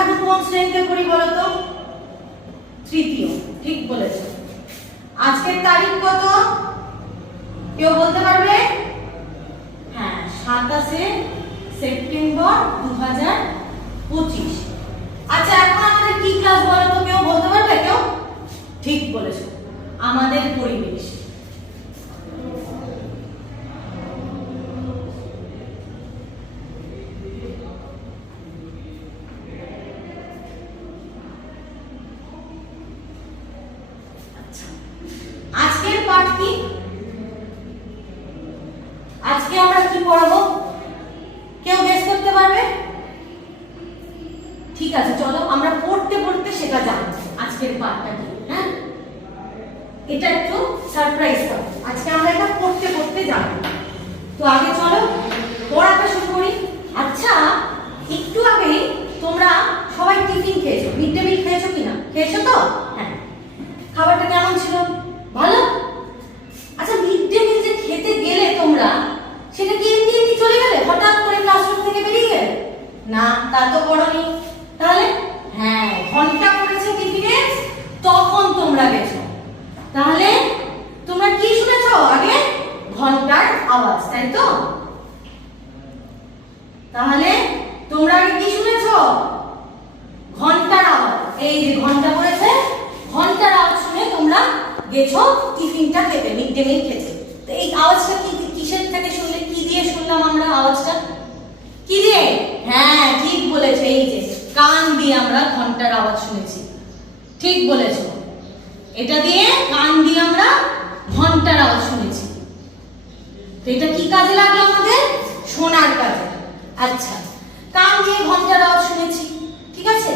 এখন কোন শ্রেণীতে পড়ি বলো তো? তৃতীয়। ঠিক বলেছো। আজকের তারিখ কত কেউ বলতে পারবে? হ্যাঁ, 27শে সেপ্টেম্বর 2025। আচ্ছা, এখন আমাদের কি ক্লাস বলো তো? কেউ বলতে পারবে? কেউ? ঠিক বলেছো, আমাদের পরিবেশ। আজকের পাঠ কি? আজকে আমরা কি পড়াবো? কেউ গেস করতে পারবে? ঠিক আছে, চলো আমরা পড়তে পড়তে সেটা জানবো আজকের পাঠটা কি। হ্যাঁ, এটা একটু সারপ্রাইজ পাবো। আজকে আমরা এটা পড়তে পড়তে জানবো। তো আগে চলো পড়াটা শুরু করি। আচ্ছা, একটু আগে তোমরা সবাই টিফিন খেয়েছো, মিড ডে মিল খেয়েছো কিনা? খেয়েছো তো? হ্যাঁ, খাবারটা কেমন ছিল? ভালো? আচ্ছা, মিড ডে মিল যে খেতে গেলে তোমরা, সেটা কি এমনি এমনি চলে গেলে? হঠাৎ করে ক্লাসরুম থেকে বেরিয়ে গেলে? না, তা তো করোনি। তাহলে হ্যাঁ, ঘন্টা পড়েছে টিফিনে, তখন তোমরা গেছো। তাহলে তোমরা কি শুনেছো আগে? ঘন্টার আওয়াজ, তাই তো? তাহলে তোমরা আগে কি শুনেছো? ঘন্টার আওয়াজ। এই যে ঘন্টা পড়েছে, ঘন্টার আওয়াজ শুনে তোমরা গেছো টিফিনটা খেতে, মিড ডে মিল খেতে। তো এই আওয়াজটা কি কিসের থেকে শুনলে? কি দিয়ে শুনলাম আমরা আওয়াজটা? কি দিয়ে? হ্যাঁ, ঠিক বলেছো, এই যে কান দিয়ে আমরা ঘন্টার আওয়াজ শুনেছি। ঠিক বলেছো, এটা দিয়ে কান দিয়ে আমরা ঘন্টার আওয়াজ শুনেছি। তো এটা কি কাজে লাগলো আমাদের? শোনার কাজে। আচ্ছা, কান দিয়ে ঘন্টার আওয়াজ শুনেছি, ঠিক আছে।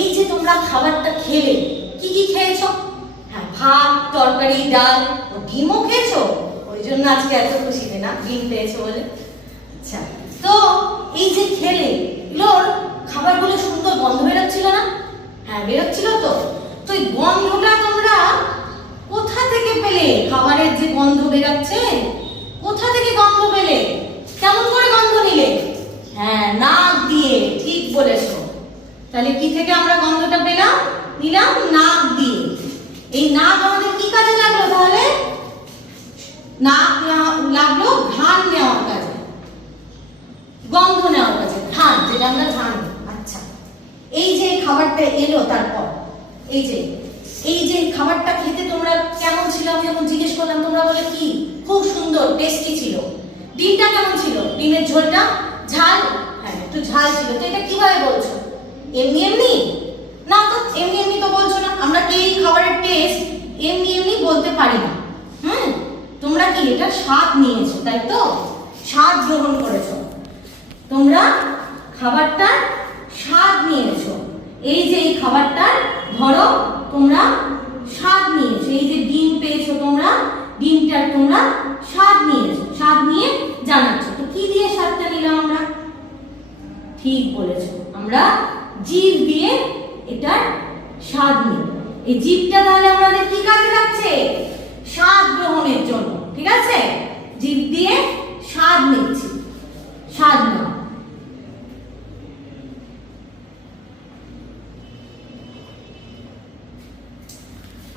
এই যে তোমরা খাবারটা খেলে, কি কি খেয়েছো? হ্যাঁ, ভাত, তরকারি, ডাল ও ডিমও খেয়েছো। ওই জন্য আজকে এত খুশিতে না, ডিম পেয়েছো বলে। আচ্ছা, তো এই যে খেলে, এগুলোর খাবারগুলো সুন্দর গন্ধ বেরোচ্ছিল না? হ্যাঁ, বেরোচ্ছিল তো। তো এই গন্ধটা তোমরা কোথা থেকে পেলে? খাবারের যে গন্ধ বেরোচ্ছে, কোথা থেকে গন্ধ পেলে? কেমন করে গন্ধ নিলে? হ্যাঁ, নাক দিয়ে। ঠিক বলেছো। তাহলে কি থেকে আমরা গন্ধটা পেলাম? নিলাম নাক দিয়ে। এই নাক আমাদের কি কাজে লাগলো তাহলে? নাক লাগলো ঘ্রাণ নেওয়ার কাজে, গন্ধ নেওয়ার কাজে, ঘ্রাণ, যেটা আমরা ঘ্রাণ। আচ্ছা, এই যে খাবারটা এলো, তারপর এই যে খাবারটা খেতে তোমরা কেমন ছিল? আমি যখন জিজ্ঞেস করলাম, তোমরা বলে কি খুব সুন্দর, টেস্টি ছিল। ডিমটা কেমন ছিল? ডিমের ঝোলটা ঝাল? হ্যাঁ, একটু ঝাল ছিল। তো এটা কিভাবে বলছো? এমনি এমনি? না তো, এমনি এমনি তো বলছো না। আমরা কি এই খাবারের টেস্ট এমনি এমনি বলতে পারি না। তোমরা কি এটা স্বাদ নিয়েছো, তাই তো? স্বাদ গ্রহণ করেছো, তোমরা খাবারটার স্বাদ নিয়েছো। এই যে এই খাবারটার, ধরো তোমরা স্বাদ নিয়েছো। এই যে ডিম পেয়েছো তোমরা, ডিমটার তোমরা স্বাদ নিয়েছো, স্বাদ নিয়ে জানাচ্ছো। তো কি দিয়ে স্বাদটা নিলাম আমরা? ঠিক বলেছো, আমরা জিভ দিয়ে এটার স্বাদ নিই। এই জিভটা তাহলে আমাদের কি কাজে লাগছে? স্বাদ গ্রহণের জন্য, ঠিক আছে। জিভ দিয়ে স্বাদ নিচ্ছি, স্বাদ নাও।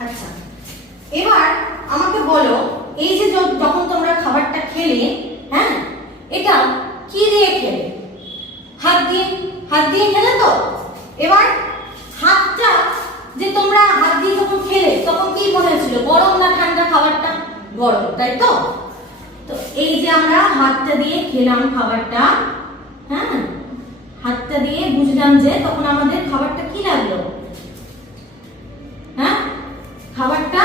আচ্ছা, এবার আমাকে বলো, এই যে যখন তোমরা খাবারটা খেলে, হ্যাঁ, এটা কি দিয়ে খেলে? হাত দিয়ে। হাত দিয়ে খেলে তো। এবার হাতটা যে তোমরা হাত দিয়ে যখন খেলে, তখন কি মনে হচ্ছিল? গরম না ঠান্ডা খাবারটা? গরম, তাই তো? তো এই যে আমরা হাতটা দিয়ে খেলাম খাবারটা, হ্যাঁ, হাতটা দিয়ে বুঝলাম যে তখন আমাদের খাবারটা কি লাগলো? হ্যাঁ, খাবারটা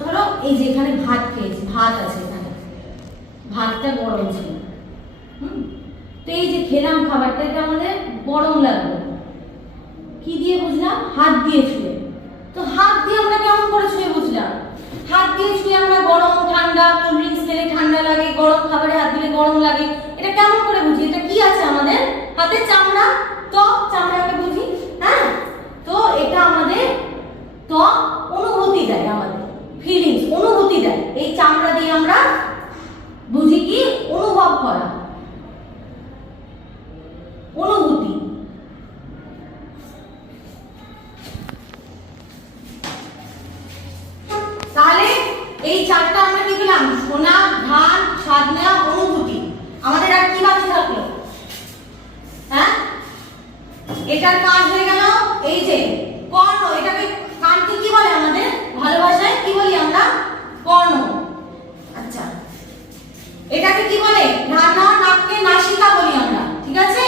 ধরো এই যে এখানে ভাত খেয়েছি, ভাত আছে এখানে, ভাতটা গরম ছিল। তো এই যে খেলাম খাবারটা, এটা আমাদের গরম লাগলো। কি দিয়ে বুঝলাম? হাত দিয়ে ছুঁয়ে। তো হাত দিয়ে আমরা কেমন করে ছুঁয়ে বুঝলাম? হাত দিয়ে ছুঁয়ে আমরা গরম ঠান্ডা, কোল্ড ড্রিঙ্কস খেলে ঠান্ডা লাগে, গরম খাবারে হাত দিলে গরম লাগে, এটা কেমন করে বুঝি? এটা কি আছে আমাদের হাতে? চামড়া, ত্বক, চামড়াকে বুঝি। হ্যাঁ, তো এটা আমাদের ত্বক অনুভূতি দেয়, আমাদের ফিলিংস, অনুভূতি দেয়। এই চামড়া দিয়ে আমরা বুঝি কি? অনুভব করা, অনুভূতি। এটার কাজ হয়ে গেল এই যে কর্ণ। এটাকে কানকে কি বলে আমাদের ভালো ভাষায় কি বলি আমরা? কর্ণ। আচ্ছা, এটাকে কি বলে? নাককে নাসিকা বলি আমরা, ঠিক আছে?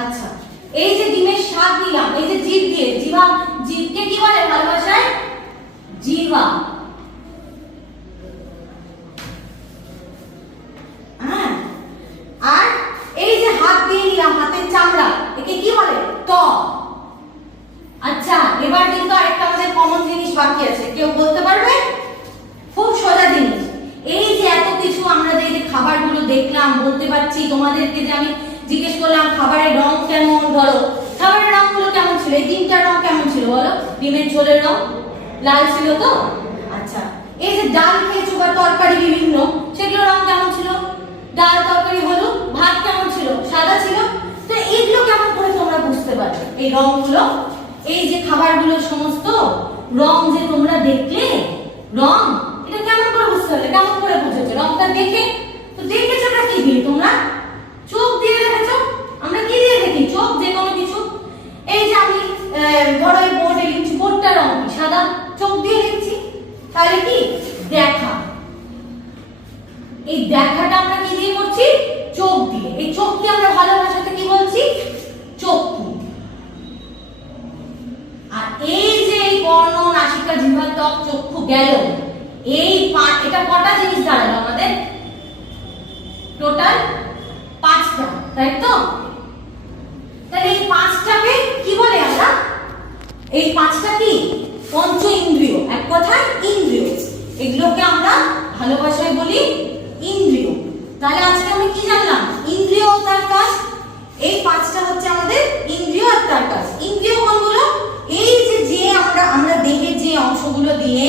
আচ্ছা, এই যে ডিমের স্বাদ নিলাম এই যে জিভ দিয়ে, জিভকে কি বলে ভালো ভাষায়? জিহ্বা। হ্যাঁ, আর এই যে হাত দিয়ে নিলাম হাতের চামড়া, একে কি বলে? ত্বক। আচ্ছা, এবার কিন্তু আরেকটা আমাদের কমন জিনিস বাকি আছে, কেউ বলতে পারবে? খুব সোজা জিনিস। এই যে এত কিছু আমরা যে খাবারগুলো দেখলাম, বলতে পারছি তোমাদেরকে, যে আমি জিজ্ঞেস করলাম খাবারের রং কেমন, ধরো খাবারের রংগুলো কেমন ছিল, এই ডিমটার রং কেমন ছিল বলো? ডিমের ঝোলের রং লাল ছিল তো? আচ্ছা, এই যে ডাল খেয়েছো বা তরকারি বিভিন্ন, সেগুলো রং কেমন ছিল? ডাল তরকারি হলুদ, ভাত কেমন ছিল? সাদা ছিল। তো এইগুলো কেমন করে তোমরা বুঝতে পারবে এই রংগুলো? এই যে খাবারগুলো সমস্ত রং যে তোমরা দেখলে, রং এটা কেমন করে বুঝতে পারলে? কেমন করে বুঝেছো রংটা দেখে? তো দেখেছোটা কি দিয়ে তোমরা? চোখ দিয়ে দেখেছো। আমরা কি দিয়ে দেখি? চোখ, যে কোনো কিছু। এই যে আমি ধরো এই বোর্ডে লিখছি, বোর্ডটা রং কি? সাদা, চোখ দিয়ে লিখছি, তাহলে কি? দেখা। এই দেখাটা আমরা কি দিয়ে করছি? চোখ দিয়ে। এই চোখকে আমরা ভালো ভাষাতে কি বলছি? চক্ষু। আর এই যে এই কর্ণ, নাসিকা, জিহ্বা, ত্বক, চক্ষু গেল, এই এটা কটা জিনিস দাঁড়ালো আমাদের? টোটাল 5টা, তাই তো? তাহলে এই 5টাকে কি বলে আমরা? এই 5টা কি? পঞ্চ ইন্দ্রিয়। এক কথায় ইন্দ্রিয়। এগুলোকে আমরা ভালো ভাষায় বলি ইন্দ্রিয়। তাহলে আজকে আমরা কি জানলাম? ইন্দ্রিয় ও তার কাজ। এই 5টা হচ্ছে আমাদের ইন্দ্রিয় আর তার কাজ। ইন্দ্রিয় কোনগুলো? এই যে আমরা দেহের যে অংশগুলো দিয়ে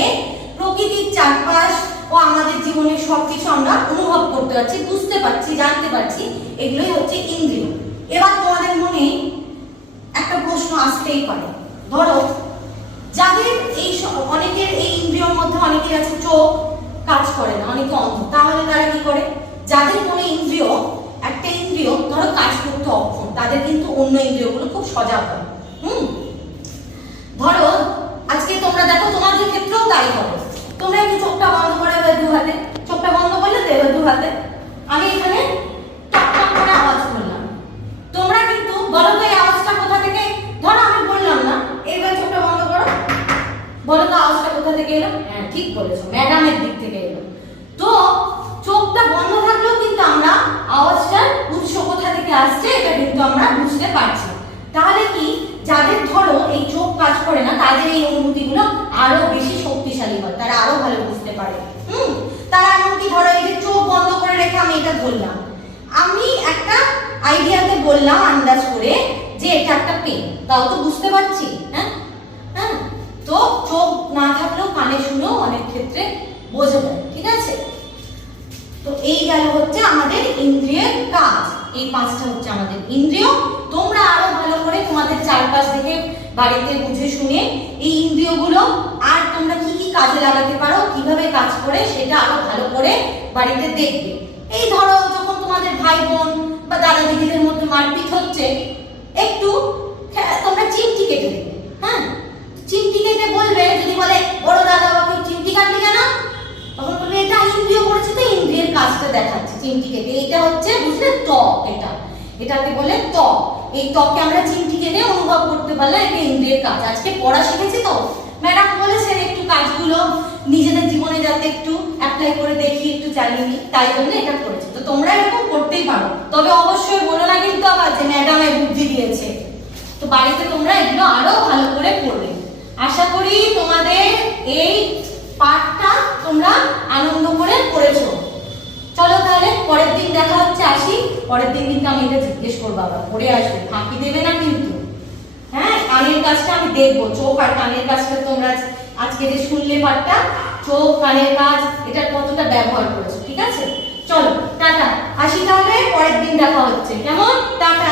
প্রকৃতির চারপাশ ও আমাদের জীবনের সবকিছু আমরা অনুভব করতে পারছি, বুঝতে পারছি, জানতে পারছি, এগুলোই হচ্ছে ইন্দ্রিয়। এবার তোমাদের মনে একটা প্রশ্ন আসতেই পারে, ধরো যাদের এই অনেকের এই ইন্দ্রিয়র মধ্যে অনেকের আছে চোখ কাজ করে না, অনেকে অন্ধ, তাহলে তারা কি করে? যাদের কোনো ইন্দ্রিয়, একটা ইন্দ্রিয় ধরো কাজ করতে অক্ষম, তাদের কিন্তু অন্য ইন্দ্রিয়গুলো খুব সজাগ হয়। ধরো আজকে তোমরা দেখো, তোমাদের ক্ষেত্রেও তাই হবে। তোমরা একটু চোখটা বন্ধ করে এবার দু হাতে, চোখটা বন্ধ করলে তো এবার দু হাতে আমি এখানে টক টক করে আওয়াজ করলাম। তোমরা কিন্তু বলো তো এই আওয়াজটা কোথা থেকে? ধরো আমি বললাম না, এবার চোখটা বন্ধ করো, বলো তো আওয়াজটা কোথা থেকে এলো? হ্যাঁ ঠিক বলেছো, ম্যাডামের দিক থেকে এলো। তো চোখটা বন্ধ থাকলেও কিন্তু আমরা আওয়াজটার উৎস কোথা থেকে আসছে এটা কিন্তু আমরা বুঝতে পারছি। তাহলে কি, যাদের ধরো এই চোখ কাজ করে না, তাদের এই অনুভূতিগুলো আরো বেশি শক্তিশালী হয়, তারা আরো ভালো বুঝতে পারে। তারা এমনকি ধরো এই যে চোখ বন্ধ করে রেখে আমি এটা ধরলাম, আমি একটা আইডিয়াতে বললাম আন্দাজ করে যে এটা একটা পেন, তাও তো বুঝতে পারছি। হ্যাঁ হ্যাঁ, তো চোখ না থাকলেও কানে শুনেও অনেক ক্ষেত্রে বোঝা যায়, ঠিক আছে? তো এই গেল হচ্ছে আমাদের ইন্দ্রিয়ের কাজ। এই 5টা হচ্ছে আমাদের ইন্দ্রিয়। তোমরা আরো ভালো করে তোমাদের চারপাশ থেকে বাড়িতে বুঝে শুনে এই ইন্দ্রিয়গুলো আর তোমরা কি কি কাজে লাগাতে পারো, কিভাবে কাজ করে, সেটা আরো ভালো করে বাড়িতে দেখবে। এই ধরো যখন তোমাদের ভাই বোন বা দাদা দিদিদের মধ্যে মারপিট হচ্ছে, একটু তোমরা চিমটি কেটে দেবে। হ্যাঁ, চিমটি কেটে বলবে, যদি বলে বড় দাদা বাবা চিমটি কাটলি কেন, তখন বলবে এটা ইন্দ্রিয় করেছে, তো ইন্দ্রিয়ের কাজটা দেখাচ্ছে চিমটি কেটে। এটা হচ্ছে বুঝলে ত্বক, এটাকে বলে ত্বক। এই ত্বককে আমরা চিমটি কেটে অনুভব করতে পারলে এটা ইন্দ্রিয়ের কাজ। আজকে পড়া শিখেছি তো, ম্যাডাম বলেছেন একটু কাজগুলো নিজেদের জীবনে যাতে একটু অ্যাপ্লাই করে দেখি, একটু চালিয়ে নিই, তাই জন্য এটা করেছে। তো তোমরা এরকম করতেই পারো, তবে অবশ্যই বলো না কিন্তু আবার যে ম্যাডাম এই বুদ্ধি দিয়েছে। তো বাড়িতে তোমরা এগুলো আরো ভালো করে পড়বে। আশা করি তোমাদের এই পাঠটা তোমরা আনন্দ করে পড়েছো। চলো তাহলে পরের দিন দেখা হচ্ছে, আসি। পরের দিন কিন্তু আমি এটা জিজ্ঞেস করবো, আবার পড়ে আসবে, ফাঁকি দেবে না কিন্তু। হ্যাঁ, কানের কাজটা আমি দেখবো, চোখ আর কানের কাজটা তোমরা আজকে যে শুনলে পাঠটা, চোখ কানের কাজ এটা কতটা ব্যবহার করেছো, ঠিক আছে? চলো টাটা, আসি তাহলে, পরের দিন দেখা হচ্ছে, কেমন? টাটা।